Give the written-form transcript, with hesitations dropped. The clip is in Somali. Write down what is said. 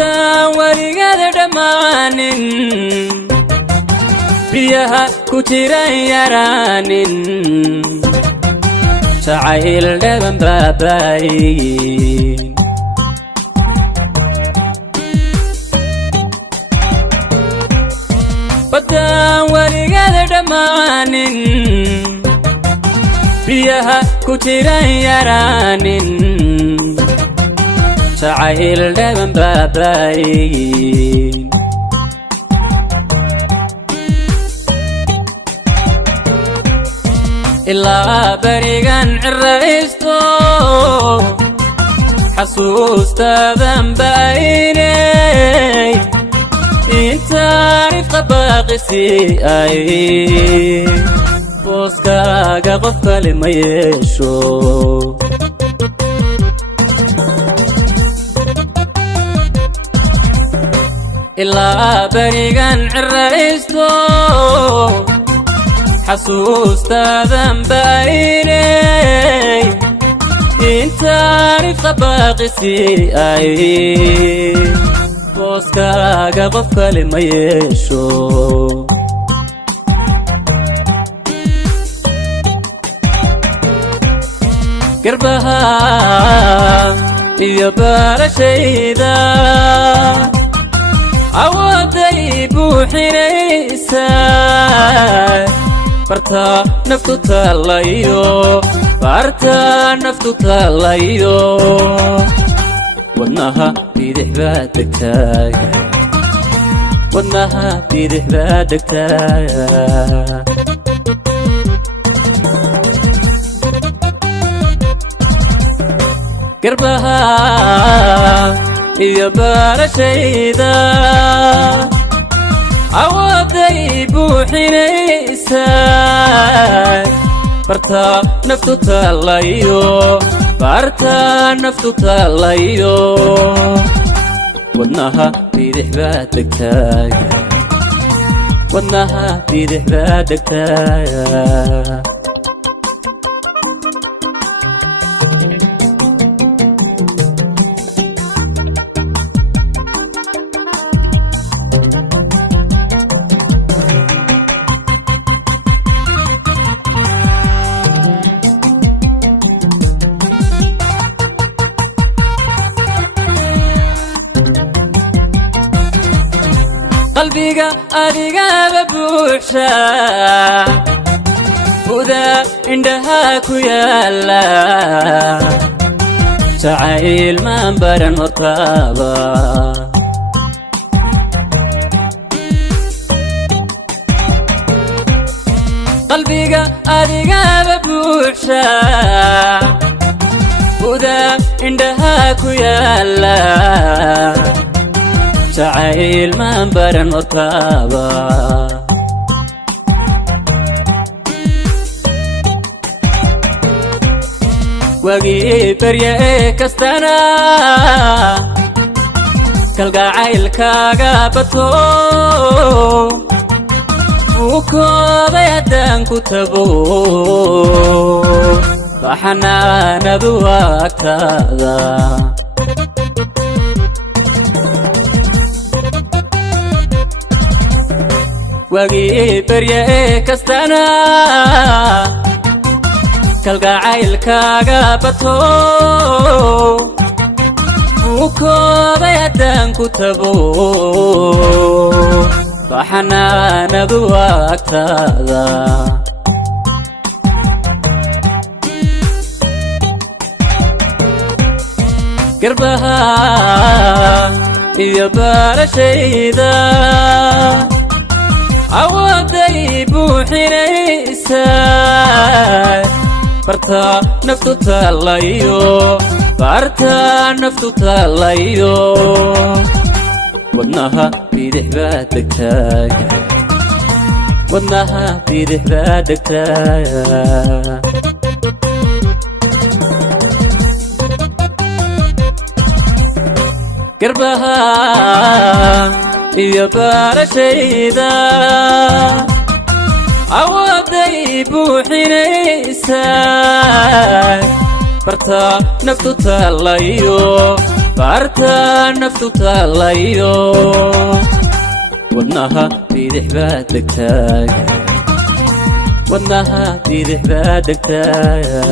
badda weligeeda dhammaanin biyaha ku jiran yaraanin jacayl dhaban baabayin badda weligeeda dhammaanin biyaha ku jiran yaraanin jacayl dhaban baabayin ilaa barigan ciraysto xasuustaadan baaynay intaan ifqa baaqisi ay booskaaga qof kale ma yeesho ilaa barigan ciraysto xasuustaadan baaynay intaan ifqa baaqisi ay booskaaga qof kale ma yeesho garbaha iyo barashayda awooday buuxinaysaa barta naftu taalayo barta naftu taalayo wadnaha bidix baa degtaaya wadnaha bidix baa degtaaya garbaha iyo barashayda awooday buuxinaysaa barta naftu taalayo barta naftu taalayo wadnaha bidix baa degtaaya wadnaha bidix baa degtaaya qalbiga adigaba buuxa huda indhaha ku yaala jacayl maan baran hortaaba qalbiga adigaba buuxa huda indhaha ku yaala jacayl maan baran hortaaba wagii barya ee kastana kalgacaylkaaga bato uu kooday haddaan ku tago baxanaanadu agtaada wagii barya ee kastana kalgacaylkaaga bato uu kooday haddaan ku tago baxanaanadu agtaada garbaha iyo barashayda awooday buuxinaysaa barta naftu taalayo barta naftu taalayo wadnaha bidix baa degtaaya wadnaha bidix baa degtaaya garbaha iyo barashayda awooday buuxinaysaa barta naftu taalayo بارتا نفتو تالايو ودناها بيدح بادكتايا ودناها بيدح بادكتايا